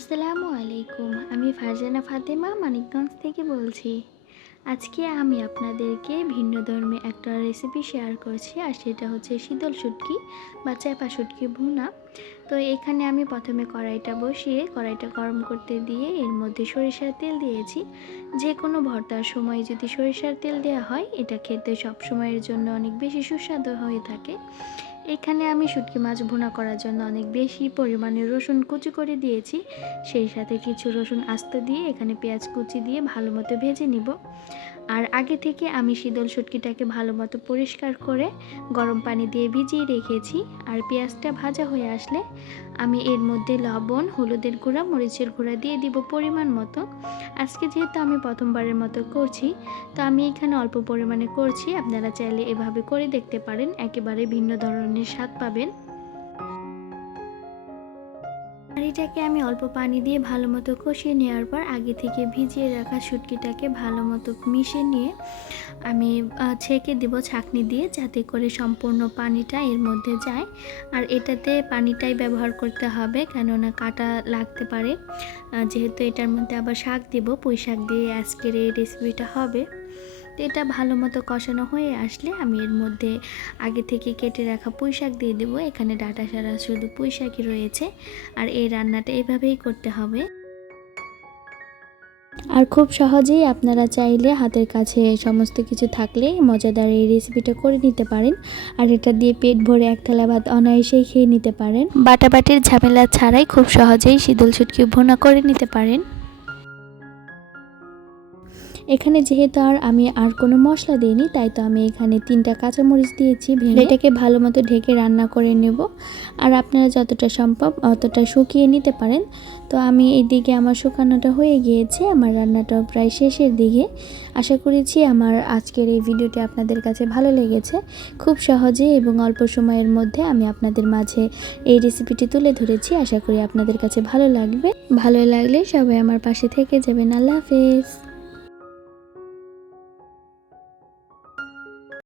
আসসালামু আলাইকুম। আমি ফারজানা ফাতেমা মানিকগঞ্জ থেকে বলছি। আজকে আমি আপনাদেরকে ভিন্ন ধর্মী একটা রেসিপি শেয়ার করছি, আর সেটা হচ্ছে শীতল শুটকি বা চ্যাপা শুটকি ভুনা। তো এখানে আমি প্রথমে কড়াইটা বসিয়ে কড়াইটা গরম করতে দিয়ে এর মধ্যে সরিষার তেল দিয়েছি। যে কোনো ভর্তার সময় যদি সরিষার তেল দেওয়া হয়, এটা খেতে সব সময়ের জন্য অনেক বেশি সুস্বাদু হয়ে থাকে। এখানে আমি শুটকি মাছ ভুনা করার জন্য অনেক বেশি পরিমাণে রসুন কুচি করে দিয়েছি। সেই সাথে কিছু রসুন আস্ত দিয়ে এখানে পেঁয়াজ কুচি দিয়ে ভালো মতো ভেজে নিব। আর আগে থেকে আমি শীতল শুটকিটাকে ভালো মতো পরিষ্কার করে গরম পানি দিয়ে ভিজিয়ে রেখেছি। আর পেঁয়াজটা ভাজা হয়ে আসলে আমি এর মধ্যে লবণ, হলুদের গুঁড়া, মরিচের গুঁড়া দিয়ে দিব পরিমাণ মতো। আজকে যেহেতু আমি প্রথমবারের মতো করছি, তো আমি এখানে অল্প পরিমাণে করছি। আপনারা চাইলে এভাবে করে দেখতে পারেন, একেবারে ভিন্ন ধরনের স্বাদ পাবেন। আর এটাকে আমি অল্প পানি দিয়ে ভালো মতো কষিয়ে নেওয়ার পর আগে থেকে ভিজিয়ে রাখা শুটকিটাকে ভালো মতো মিশিয়ে নিয়ে আমি ছেঁকে দেব ছাঁকনি দিয়ে, যাতে করে সম্পূর্ণ পানিটা এর মধ্যে যায়। আর এটাতে পানিটাই ব্যবহার করতে হবে, কেননা কাঁটা লাগতে পারে। যেহেতু এটার মধ্যে আবার শাক দেব, পুঁই শাক দিয়ে আজকের এই রেসিপিটা হবে। তো এটা ভালো মতো কষানো হয়ে আসলে আমি এর মধ্যে আগে থেকে কেটে রাখা পুঁই শাক দিয়ে দেবো। এখানে ডাঁটা ছাড়া শুধু পুঁই শাকই রয়েছে। আর এই রান্নাটা এভাবেই করতে হবে। আর খুব সহজেই আপনারা চাইলে হাতের কাছে সমস্ত কিছু থাকলে মজাদার এই রেসিপিটা করে নিতে পারেন। আর এটা দিয়ে পেট ভরে এক থালা ভাত অনায়াসেই খেয়ে নিতে পারেন। বাটাবাটির ঝামেলা ছাড়াই খুব সহজেই শীতল শুটকি ভুনা করে নিতে পারেন। এখানে যেহেতু আমি আর কোনো মশলা দিইনি, তাই তো আমি এখানে 3টা কাঁচামরিচ দিয়েছি ভেঙে। এটাকে ভালো মতো ঢেকে রান্না করে নেব। আর আপনারা যতটা সম্ভব অতটা শুকিয়ে নিতে পারেন। তো আমি এইদিকে আমার শুকানোটা হয়ে গিয়েছে, আমার রান্নাটাও প্রায় শেষের দিকে। আশা করেছি আমার আজকের এই ভিডিওটি আপনাদের কাছে ভালো লেগেছে। খুব সহজে এবং অল্প সময়ের মধ্যে আমি আপনাদের মাঝে এই রেসিপিটি তুলে ধরেছি। আশা করি আপনাদের কাছে ভালো লাগবে। ভালো লাগলে সবাই আমার পাশে থেকে যাবেন। আল্লাহ হাফেজ।